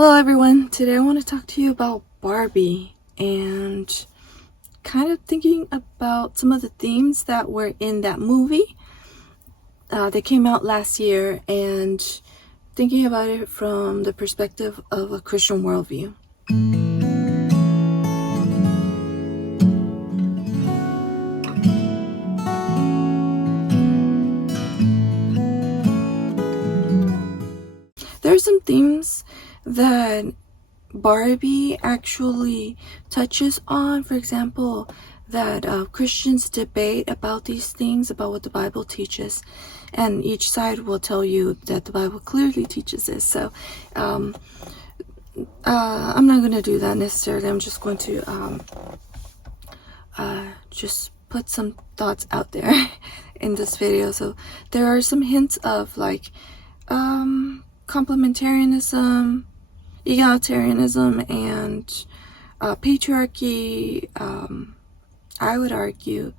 Hello everyone, today I want to talk to you about Barbie and kind of thinking about some of the themes that were in that movie that came out last year and thinking about it from the perspective of a Christian worldview. There are some themes that Barbie actually touches on, for example, that Christians debate about these things, about what the Bible teaches, and each side will tell you that the Bible clearly teaches this. So I'm not going to do that necessarily. I'm just going to just put some thoughts out there in this video. So there are some hints of like complementarianism, egalitarianism, and patriarchy, I would argue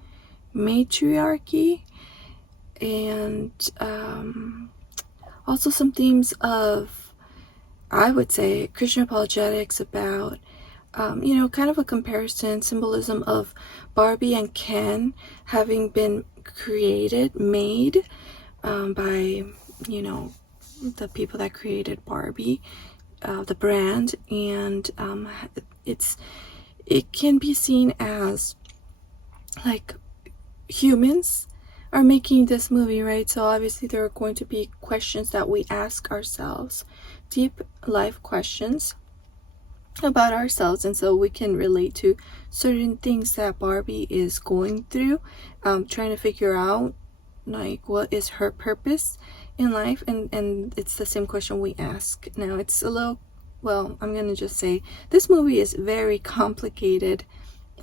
matriarchy, and also some themes of, I would say, Christian apologetics about kind of a comparison, symbolism of Barbie and Ken having been made by the people that created Barbie, the brand, and it can be seen as like humans are making this movie, right? So obviously there are going to be questions that we ask ourselves, deep life questions about ourselves, and so we can relate to certain things that Barbie is going through, trying to figure out like what is her purpose in life, and it's the same question we ask. Now it's a little, well, I'm gonna just say this movie is very complicated.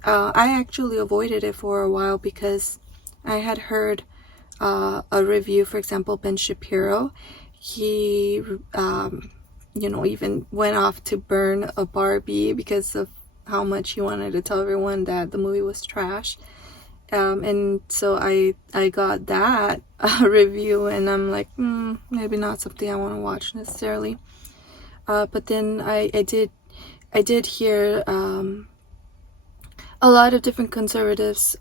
I actually avoided it for a while because I had heard a review, for example, Ben Shapiro. He even went off to burn a Barbie because of how much he wanted to tell everyone that the movie was trash. And so I got that review, and I'm like, maybe not something I want to watch necessarily. But then I did hear a lot of different conservatives,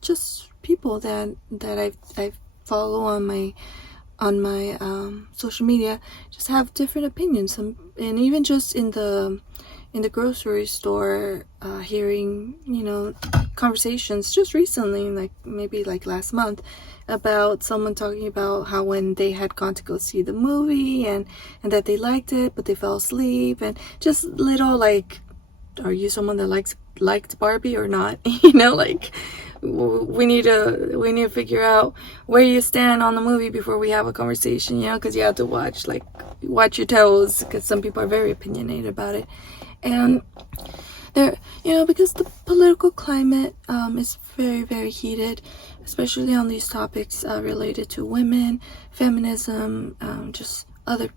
just people that I follow on my social media, just have different opinions, and even just in the grocery store, hearing conversations just recently, like maybe like last month, about someone talking about how when they had gone to go see the movie and that they liked it but they fell asleep, and just little like, are you someone that liked Barbie or not? Like we need to figure out where you stand on the movie before we have a conversation, because you have to watch your toes, because some people are very opinionated about it. And there, because the political climate is very, very heated, especially on these topics related to women, feminism, just other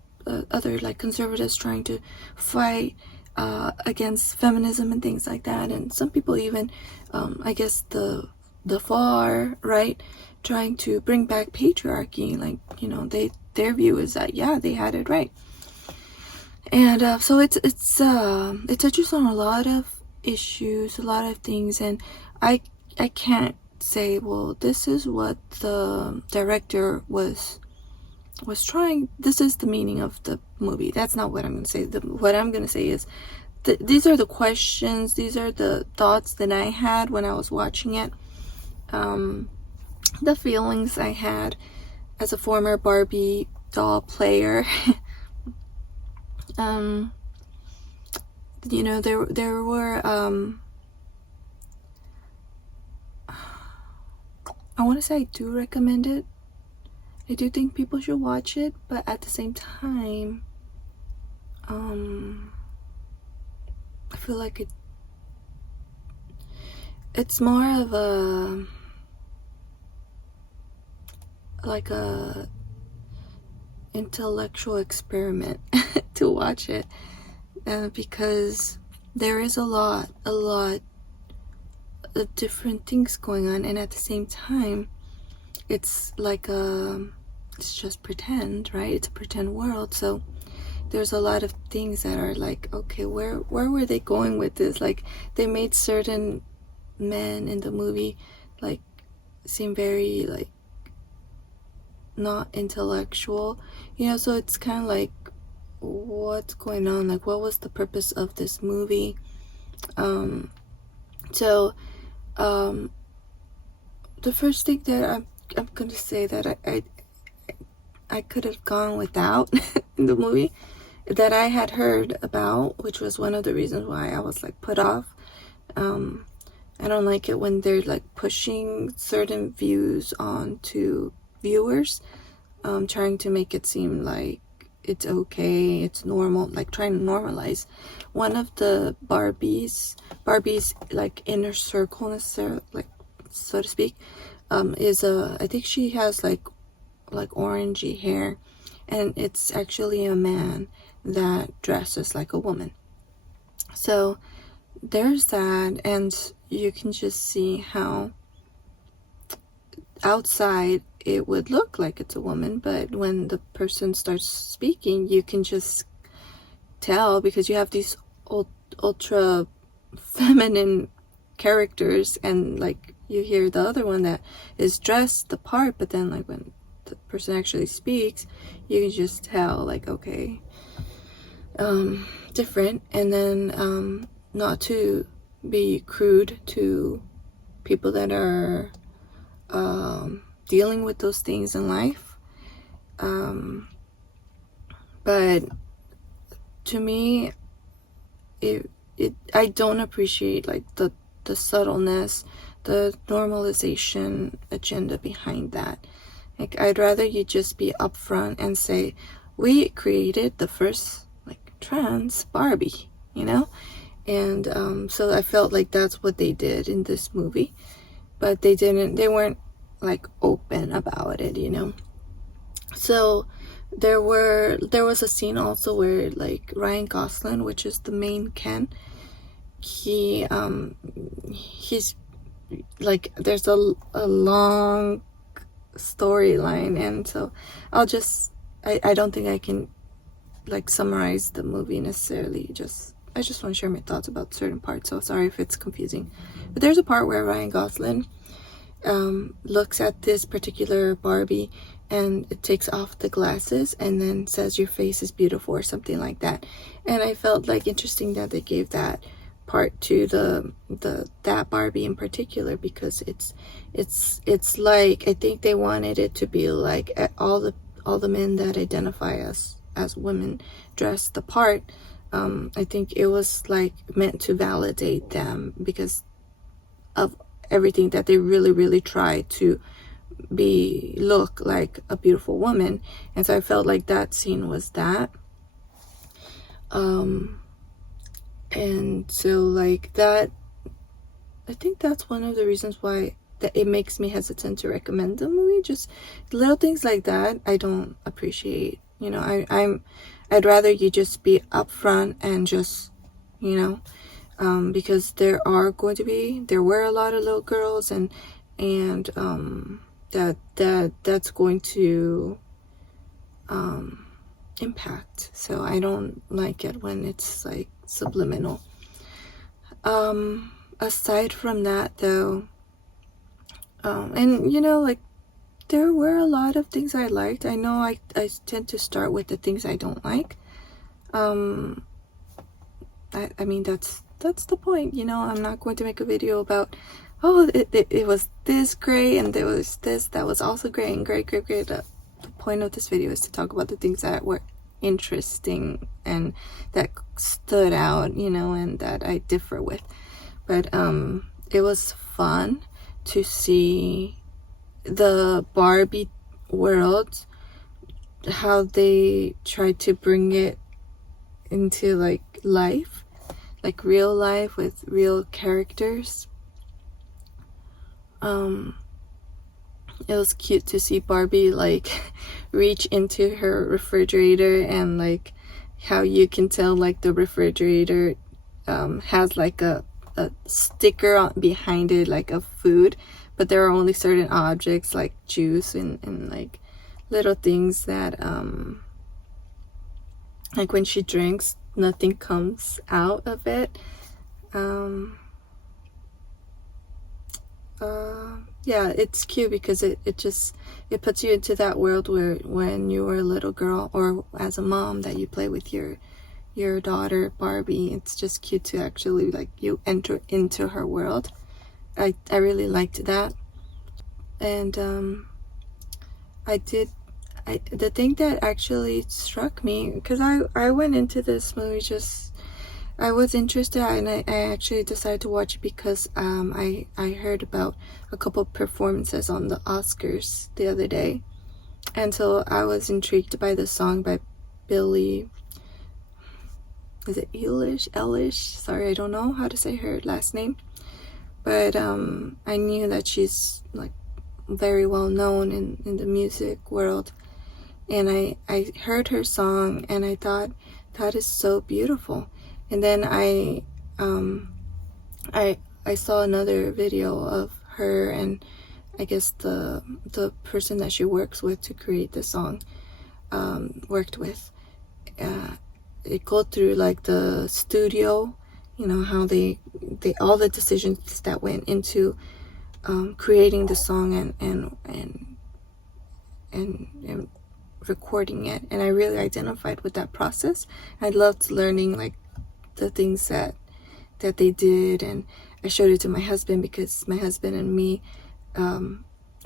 like conservatives trying to fight against feminism and things like that, and some people even, I guess the far right, trying to bring back patriarchy. Like their view is that they had it right. And so it touches on a lot of issues, a lot of things, and I can't say, well, this is what the director was trying, this is the meaning of the movie. That's not what I'm going to say. What I'm going to say is these are the questions, these are the thoughts that I had when I was watching it, the feelings I had as a former Barbie doll player. There were I want to say I do recommend it. I do think people should watch it, but at the same time, I feel like it's more of a intellectual experiment to watch it, because there is a lot of different things going on, and at the same time it's like it's just pretend, right? It's a pretend world. So there's a lot of things that are like, okay, where were they going with this? Like, they made certain men in the movie like seem very like not intellectual, so it's kind of like, what's going on? Like, what was the purpose of this movie? So the first thing that I'm going to say that I could have gone without in the movie, that I had heard about, which was one of the reasons why I was like put off. I don't like it when they're like pushing certain views onto viewers, trying to make it seem like it's okay, it's normal, like trying to normalize. One of the Barbies like inner circle, necessarily, like, so to speak, is I think she has like orangey hair, and it's actually a man that dresses like a woman. So there's that, and you can just see how outside it would look like it's a woman, but when the person starts speaking, you can just tell, because you have these ultra feminine characters, and like you hear the other one that is dressed the part, but then like when the person actually speaks, you can just tell like, okay, different. And then not to be crude to people that are dealing with those things in life, but to me, I don't appreciate like the subtleness, the normalization agenda behind that. Like, I'd rather you just be upfront and say, we created the first like trans Barbie, and so I felt like that's what they did in this movie, but they weren't like open about it, So there was a scene also where like Ryan Gosling, which is the main Ken, he's like, there's a long storyline, and so I don't think I can like summarize the movie necessarily. I just want to share my thoughts about certain parts, so sorry if it's confusing. But there's a part where Ryan Gosling looks at this particular Barbie, and it takes off the glasses and then says, your face is beautiful, or something like that. And I felt like interesting that they gave that part to that Barbie in particular, because it's like, I think they wanted it to be like all the men that identify as women dress the part. I think it was like meant to validate them because of everything that they really, really try to look like a beautiful woman. And so I felt like that scene was that. And so like that, I think that's one of the reasons why that it makes me hesitant to recommend the movie. Just little things like that I don't appreciate. I'd rather you just be upfront and just, because there were a lot of little girls, and that's going to impact. So I don't like it when it's like subliminal. Aside from that though, and like, there were a lot of things I liked. I know I tend to start with the things I don't like. I mean, that's the point, I'm not going to make a video about, oh, it was this great, and there was this that was also great, and great. The point of this video is to talk about the things that were interesting and that stood out, and that I differ with. But it was fun to see the Barbie world, how they tried to bring it into like life, like real life with real characters. It was cute to see Barbie like reach into her refrigerator, and like how you can tell like the refrigerator has like a sticker behind it, like of food, but there are only certain objects like juice and like little things that Like when she drinks, nothing comes out of it. Yeah, it's cute because it puts you into that world where when you were a little girl, or as a mom, that you play with your daughter Barbie. It's just cute to actually, like, you enter into her world. I really liked that. And the thing that actually struck me, because I went into this movie just, I was interested, and I actually decided to watch it because I heard about a couple of performances on the Oscars the other day, and so I was intrigued by the song by Billie, is it Eilish? Sorry, I don't know how to say her last name, but I knew that she's like very well known in the music world, and I heard her song and I thought, that is so beautiful. And then I saw another video of her, and I guess the person that she works with to create the song worked with. It go through like the studio, you know, how they all the decisions that went into creating the song and recording it, and I really identified with that process. I loved learning like the things that they did, and I showed it to my husband because my husband and me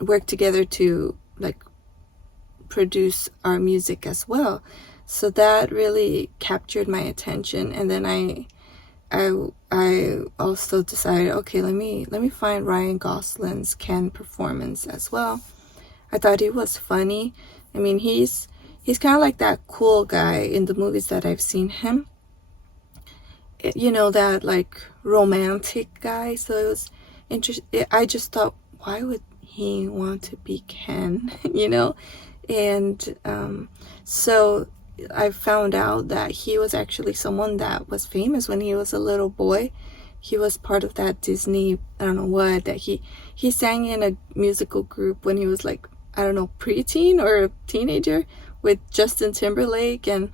work together to like produce our music as well. So that really captured my attention. And then I also decided, okay, let me find Ryan Gosling's Ken performance as well. I thought he was funny. I mean, he's kind of like that cool guy in the movies that I've seen him. You know, that like romantic guy. So it was interesting. I just thought, why would he want to be Ken? You know? And so I found out that he was actually someone that was famous when he was a little boy. He was part of that Disney, I don't know what, that he sang in a musical group when he was like, I don't know, preteen or a teenager with Justin Timberlake. And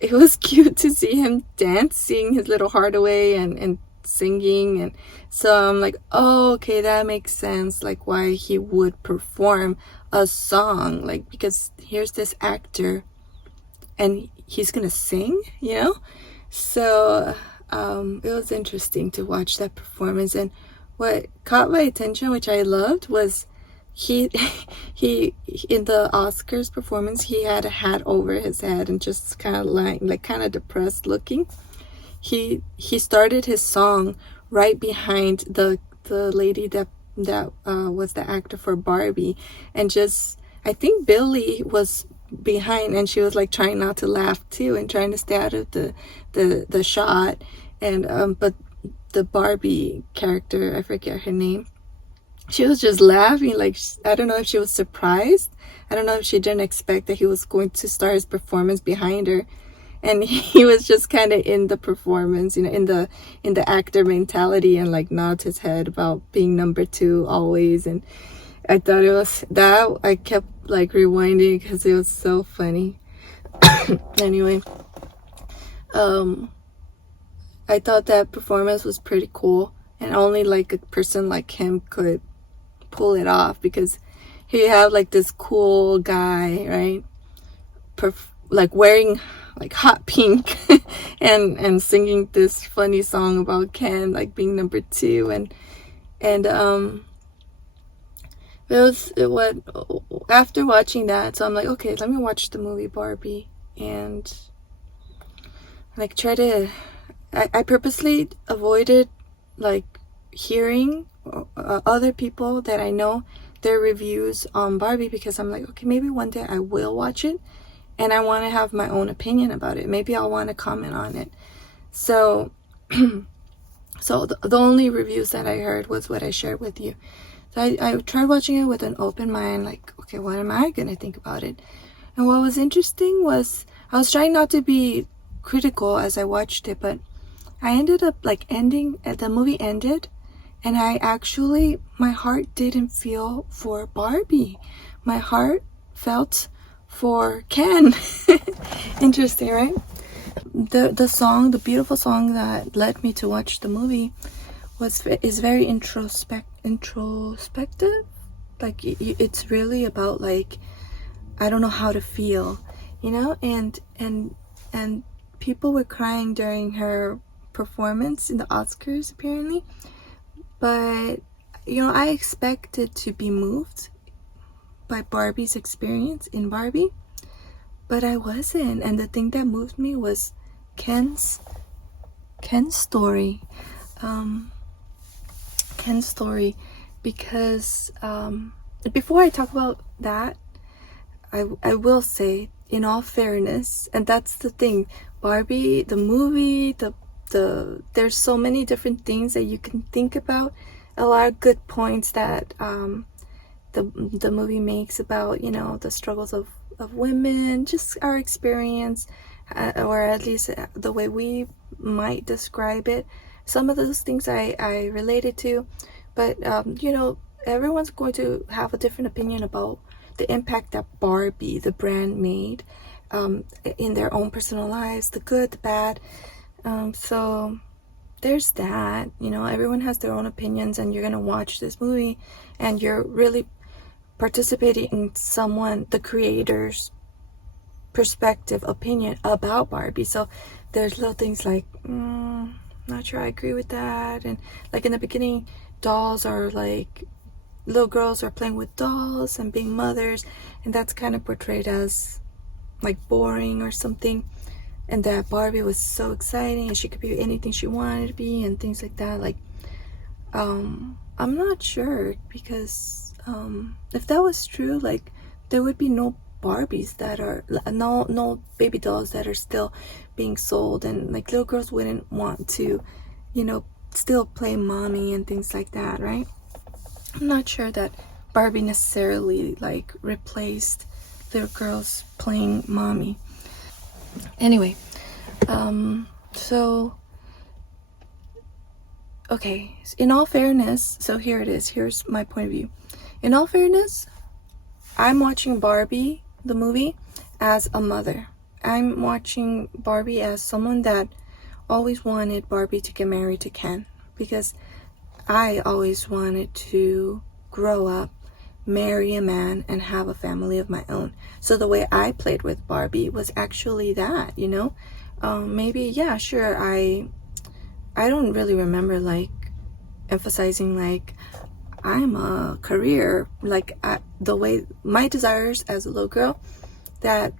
it was cute to see him dancing his little heart away and singing. And so I'm like, oh, okay, that makes sense, like why he would perform a song, like, because here's this actor and he's gonna sing, you know. So it was interesting to watch that performance. And what caught my attention, which I loved, was he in the Oscars performance, he had a hat over his head and just kind of like kind of depressed looking. He started his song right behind the lady that was the actor for Barbie, and just, I think Billie was behind, and she was like trying not to laugh too and trying to stay out of the shot. And but the Barbie character, I forget her name, she was just laughing, like, I don't know if she was surprised. I don't know if she didn't expect that he was going to start his performance behind her. And he was just kind of in the performance, you know, in the actor mentality, and like nods his head about being number two always. And I thought it was that, I kept like rewinding because it was so funny. Anyway, I thought that performance was pretty cool, and only like a person like him could pull it off, because he had like this cool guy, right? Like wearing like hot pink and singing this funny song about Ken like being number two. And after watching that, so I'm like, okay, let me watch the movie Barbie, and like try to, I purposely avoided like hearing other people that I know their reviews on Barbie, because I'm like, okay, maybe one day I will watch it and I want to have my own opinion about it. Maybe I'll want to comment on it. So so the only reviews that I heard was what I shared with you. So I tried watching it with an open mind, like, okay, what am I gonna think about it? And what was interesting was, I was trying not to be critical as I watched it, but I ended up like the movie ended, and I my heart didn't feel for Barbie. My heart felt for Ken. Interesting, right? The beautiful song that led me to watch the movie is very introspective. Like it's really about like, I don't know how to feel, and people were crying during her performance in the Oscars apparently, but I expected to be moved by Barbie's experience in Barbie, but I wasn't. And the thing that moved me was Ken's story. Ken's story, because before I talk about that, I will say, in all fairness, and that's the thing, Barbie, the movie, there's so many different things that you can think about, a lot of good points that the movie makes about the struggles of women, just our experience, or at least the way we might describe it. Some of those things I related to, but everyone's going to have a different opinion about the impact that Barbie, the brand, made in their own personal lives, the good, the bad. So there's that. Everyone has their own opinions, and you're gonna watch this movie and you're really participating in the creator's perspective, opinion about Barbie. So there's little things like, not sure I agree with that. And like in the beginning, dolls are like, little girls are playing with dolls and being mothers, and that's kind of portrayed as like boring or something, and that Barbie was so exciting and she could be anything she wanted to be and things like that. Like I'm not sure, because if that was true, like there would be no Barbies that are no baby dolls that are still being sold, and like little girls wouldn't want to still play mommy and things like that, right? I'm not sure that Barbie necessarily like replaced little girls playing mommy. Anyway, so okay, in all fairness, so here it is, here's my point of view. In all fairness, I'm watching Barbie, the movie, as a mother. I'm watching Barbie as someone that always wanted Barbie to get married to Ken, because I always wanted to grow up, marry a man, and have a family of my own. So the way I played with Barbie was actually that, maybe, yeah, sure, I don't really remember like emphasizing like I'm a career, like the way my desires as a little girl, that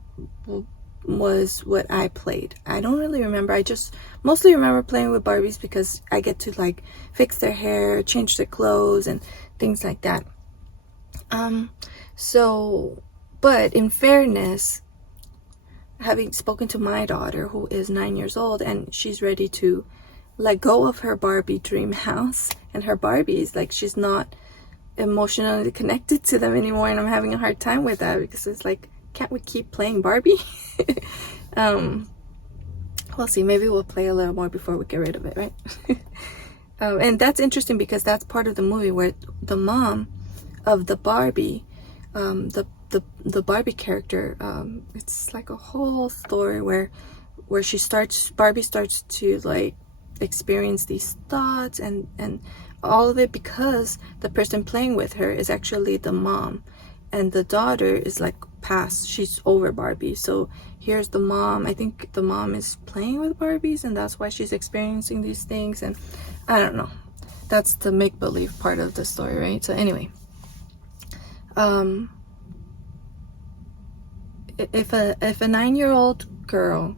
was what I played. I don't really remember. I just mostly remember playing with Barbies because I get to like fix their hair, change their clothes, and things like that. But in fairness, having spoken to my daughter, who is 9 years old, and she's ready to let go of her Barbie dream house and her Barbies, like she's not emotionally connected to them anymore, and I'm having a hard time with that, because it's like, can't we keep playing Barbie? We'll see. Maybe we'll play a little more before we get rid of it, right? And that's interesting, because that's part of the movie where the mom of the Barbie, the Barbie character, it's like a whole story where Barbie starts to like experience these thoughts and all of it, because the person playing with her is actually the mom, and the daughter is like past, she's over Barbie. So here's the mom. I think the mom is playing with Barbies, and that's why she's experiencing these things. And I don't know, that's the make-believe part of the story, right? So anyway, if a 9-year-old girl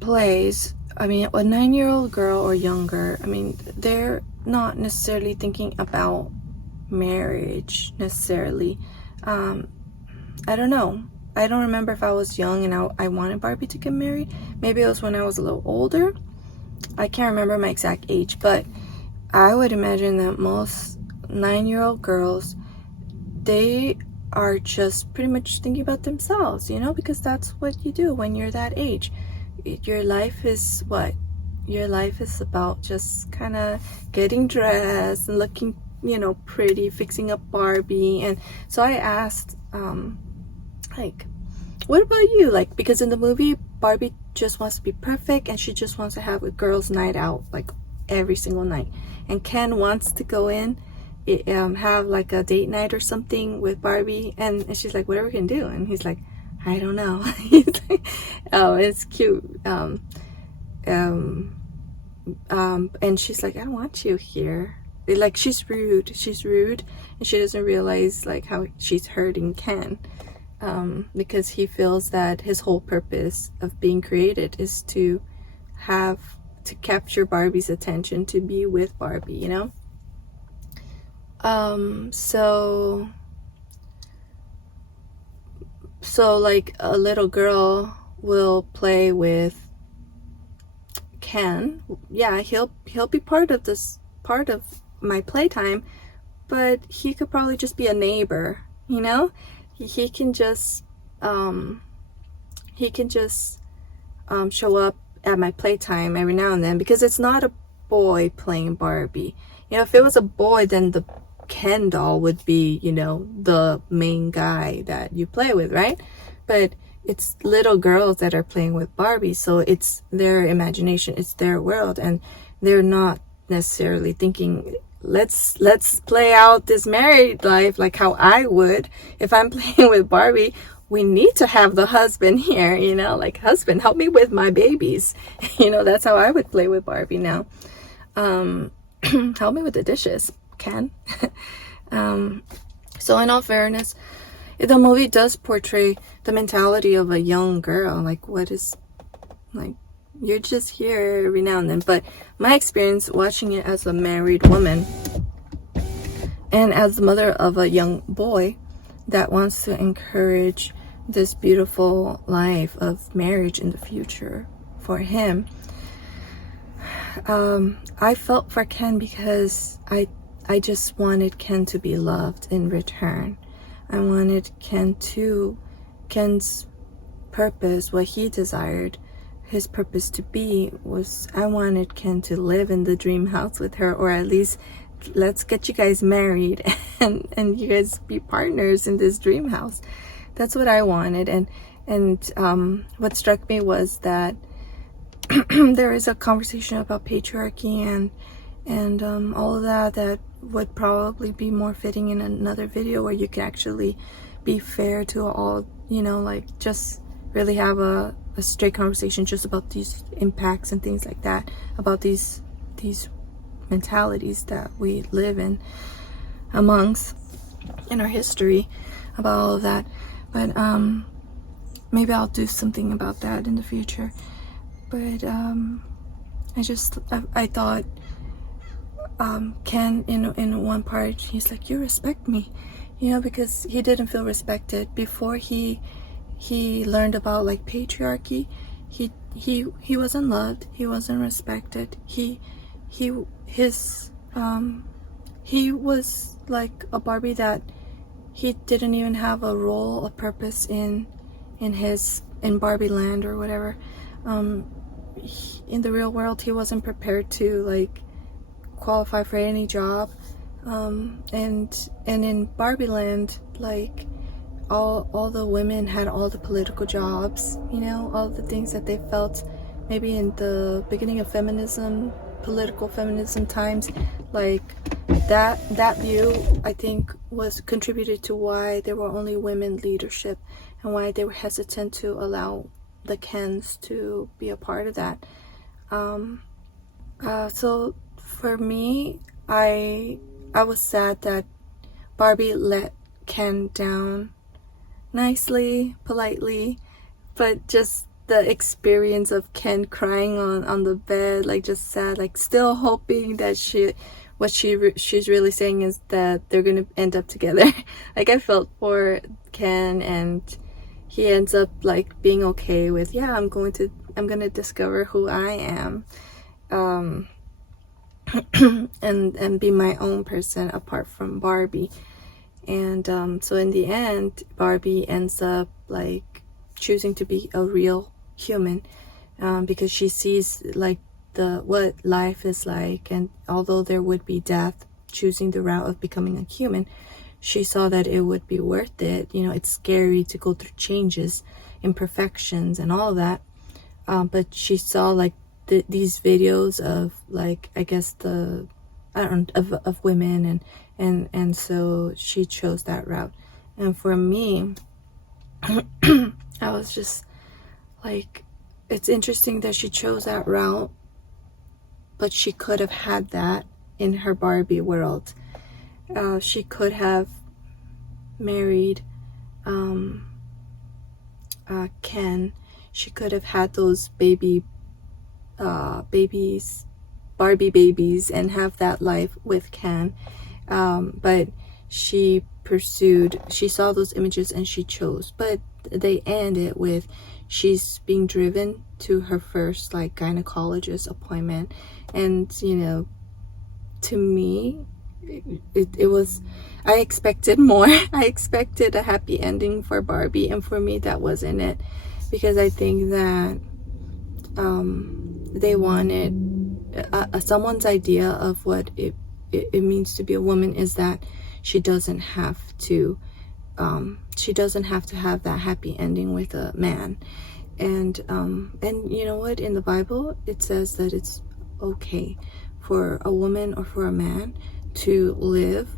plays, I mean, a 9-year-old girl or younger, I mean, they're not necessarily thinking about marriage necessarily. I don't know. I don't remember if I was young and I wanted Barbie to get married. Maybe it was when I was a little older. I can't remember my exact age, but I would imagine that most 9-year-old girls, they are just pretty much thinking about themselves, because that's what you do when you're that age. Your life is what? Your life is about just kind of getting dressed and looking, pretty, fixing up Barbie. And so I asked like, what about you? Like, because in the movie, Barbie just wants to be perfect, and she just wants to have a girls' night out, like, every single night. And Ken wants to go in, have like a date night or something with Barbie, and she's like, what are we gonna do? And he's like, I don't know. He's like, oh, it's cute. And she's like, I don't want you here. Like, she's rude, and she doesn't realize like how she's hurting Ken, because he feels that his whole purpose of being created is to capture Barbie's attention, to be with Barbie, you know. So like a little girl will play with Ken. Yeah, he'll be part of my playtime, but he could probably just be a neighbor, you know. He can just show up at my playtime every now and then, because it's not a boy playing Barbie. You know, if it was a boy, then the Ken doll would be, you know, the main guy that you play with, right? But it's little girls that are playing with Barbie, so it's their imagination, it's their world, and they're not necessarily thinking, let's play out this married life like how I would if I'm playing with Barbie. We need to have the husband here, you know, like, husband, help me with my babies. You know, that's how I would play with Barbie now. Help me with the dishes, Ken. So in all fairness, the movie does portray the mentality of a young girl. Like, what is, like, you're just here every now and then. But my experience watching it as a married woman and as the mother of a young boy that wants to encourage this beautiful life of marriage in the future for him, I felt for Ken, because I just wanted Ken to be loved in return. I wanted Ken's purpose, what he desired his purpose to be, was I wanted Ken to live in the dream house with her, or at least let's get you guys married and you guys be partners in this dream house. That's what I wanted. And what struck me was that there is a conversation about patriarchy and all of that would probably be more fitting in another video, where you can actually be fair to all, you know, like, just really have a straight conversation just about these impacts and things like that, about these mentalities that we live in amongst in our history, about all of that. But maybe I'll do something about that in the future. But I thought Ken, in one part, he's like, you respect me, you know, because he didn't feel respected before he learned about, like, patriarchy. He wasn't loved, he wasn't respected, he was like a Barbie that he didn't even have a role, a purpose in Barbie land or whatever. In the real world, he wasn't prepared to, like, qualify for any job, and in Barbie land, like, all the women had all the political jobs, you know, all the things that they felt maybe in the beginning of feminism, political feminism times, like, that view, I think, was contributed to why there were only women leadership, and why they were hesitant to allow the Kens to be a part of that. So for me, I was sad that Barbie let Ken down nicely, politely, but just the experience of Ken crying on the bed, like, just sad, like, still hoping that she's really saying is that they're gonna end up together. Like, I felt for Ken, and he ends up, like, being okay with, yeah, I'm gonna discover who I am, and be my own person apart from Barbie. And so in the end, Barbie ends up, like, choosing to be a real human, because she sees, like, what life is like, and although there would be death, choosing the route of becoming a human, she saw that it would be worth it. You know, it's scary to go through changes, imperfections, and all that. But she saw like these videos of like, I guess of women, and so she chose that route. And for me, I was just like, it's interesting that she chose that route, but she could have had that in her Barbie world. She could have married Ken. She could have had those babies, Barbie babies, and have that life with Ken. But she saw those images and she chose. But they end it with she's being driven to her first like gynecologist appointment. And you know, to me, it was, I expected more. I expected a happy ending for Barbie, and for me that wasn't it, because I think that they wanted someone's idea of what it means to be a woman is that she doesn't have to have that happy ending with a man. And you know what, in the Bible it says that it's okay for a woman or for a man to live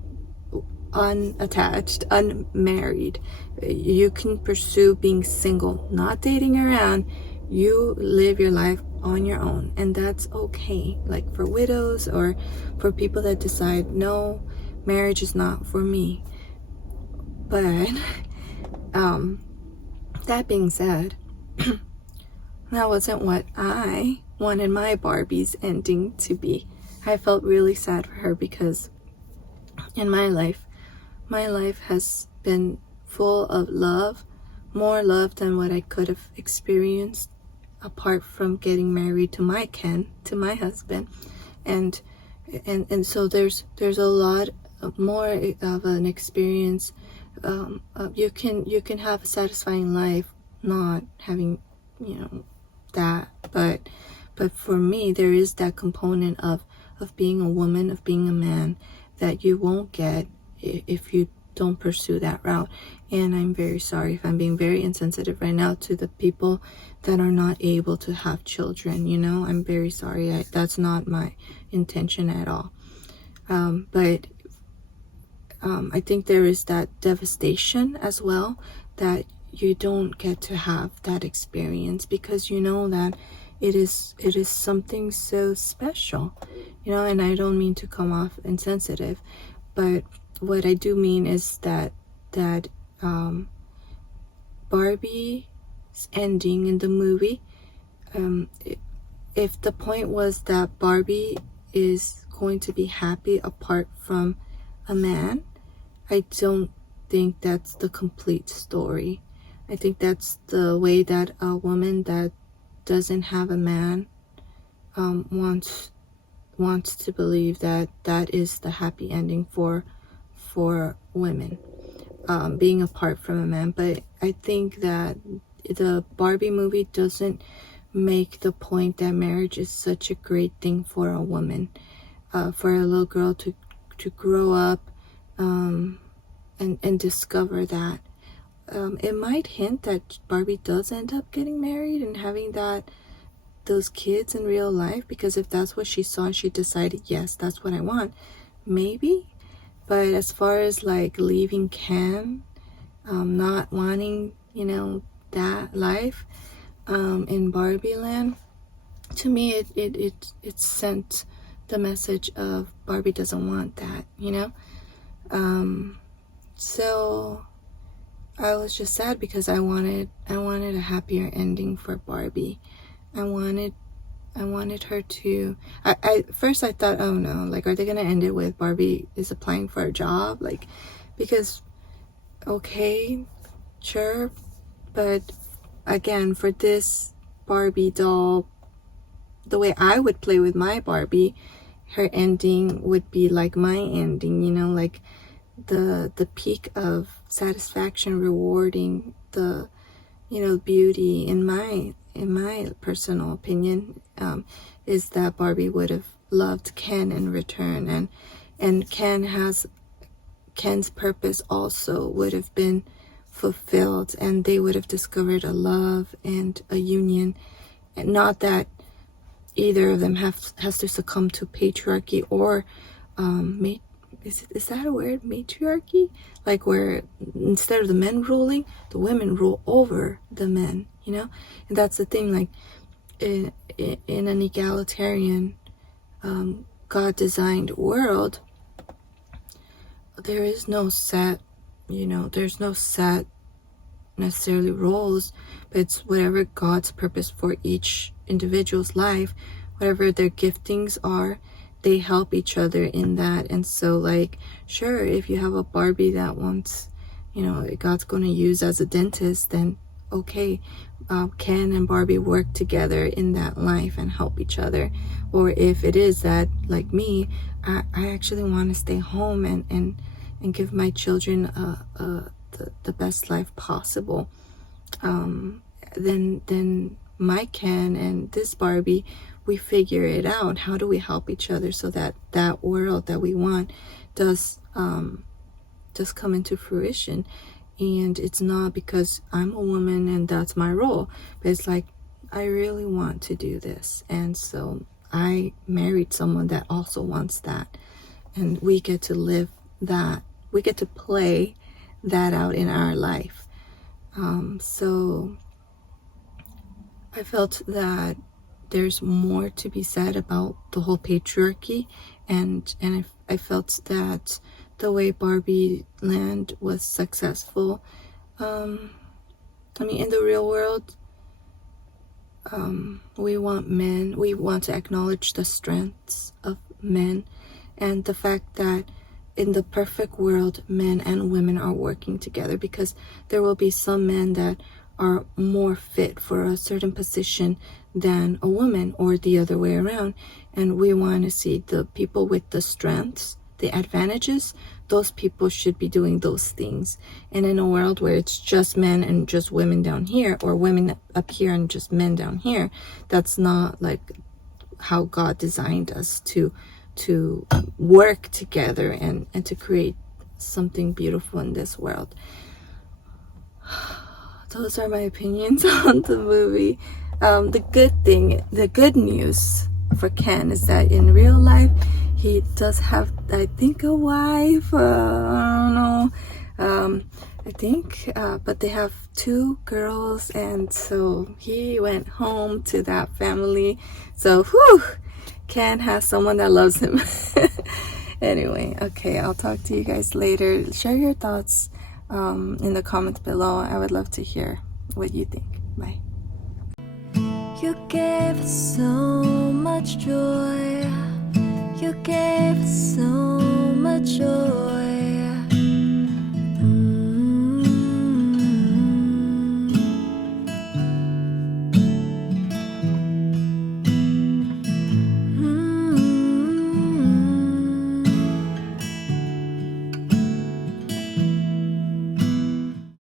unattached, unmarried. You can pursue being single, not dating around. You live your life on your own, and that's okay. Like for widows or for people that decide, no, marriage is not for me. But that being said, that wasn't what I wanted my Barbie's ending to be. I felt really sad for her because in my life has been full of love, more love than what I could have experienced apart from getting married to my Ken, to my husband. And so there's a lot more of an experience. You can have a satisfying life not having, you know, that, but for me there is that component of being a woman, of being a man, that you won't get if you don't pursue that route. And I'm very sorry if I'm being very insensitive right now to the people that are not able to have children. You know, I'm very sorry. That's not my intention at all. But I think there is that devastation as well, that you don't get to have that experience because you know that it is something so special, you know. And I don't mean to come off insensitive, but what I do mean is that Barbie's ending in the movie, if the point was that Barbie is going to be happy apart from a man, I don't think that's the complete story. I think that's the way that a woman that doesn't have a man wants to believe that is the happy ending for women, being apart from a man. But I think that the Barbie movie doesn't make the point that marriage is such a great thing for a woman, for a little girl to grow up and discover that. It might hint that Barbie does end up getting married and having those kids in real life, because if that's what she saw and she decided, yes, that's what I want, maybe. But as far as like leaving Ken, not wanting, you know, that life in Barbie land, to me it sent the message of Barbie doesn't want that, you know. So I was just sad because I wanted a happier ending for Barbie. I wanted her to, first I thought, oh no, like, are they gonna end it with Barbie is applying for a job? Like, because, okay, sure, but again, for this Barbie doll, the way I would play with my Barbie, her ending would be like my ending, you know, like the peak of satisfaction, rewarding the, you know, beauty in my personal opinion, is that Barbie would have loved Ken in return, and Ken has Ken's purpose also would have been fulfilled, and they would have discovered a love and a union. And not that either of them has to succumb to patriarchy or is that a word, matriarchy, like where instead of the men ruling, the women rule over the men, you know. And that's the thing, like in an egalitarian God designed world, there is no set, there's no set necessarily roles, but it's whatever God's purpose for each individual's life, whatever their giftings are, they help each other in that. And so, like, sure, if you have a Barbie that wants, God's going to use as a dentist, then okay, Ken and Barbie work together in that life and help each other. Or if it is that, like me, I actually want to stay home and give my children the best life possible, then my Ken and this Barbie, we figure it out. How do we help each other so that world that we want does come into fruition? And it's not because I'm a woman and that's my role, but it's like, I really want to do this, and so I married someone that also wants that, and we get to live that, we get to play that out in our life. So I felt that there's more to be said about the whole patriarchy, and I felt that the way Barbie Land was successful, in the real world, we want to acknowledge the strengths of men, and the fact that in the perfect world, men and women are working together, because there will be some men that are more fit for a certain position than a woman, or the other way around. And we want to see the people with the strengths, the advantages, those people should be doing those things. And in a world where it's just men and just women down here, or women up here and just men down here, that's not like how God designed us to work together and to create something beautiful in this world. Those are my opinions on the movie. The good news for Ken is that in real life, he does have, I think, a wife. I don't know. But they have 2 girls, and so he went home to that family. So, Ken has someone that loves him. Anyway, okay, I'll talk to you guys later. Share your thoughts in the comments below. I would love to hear what you think. Bye. You gave so much joy. You gave so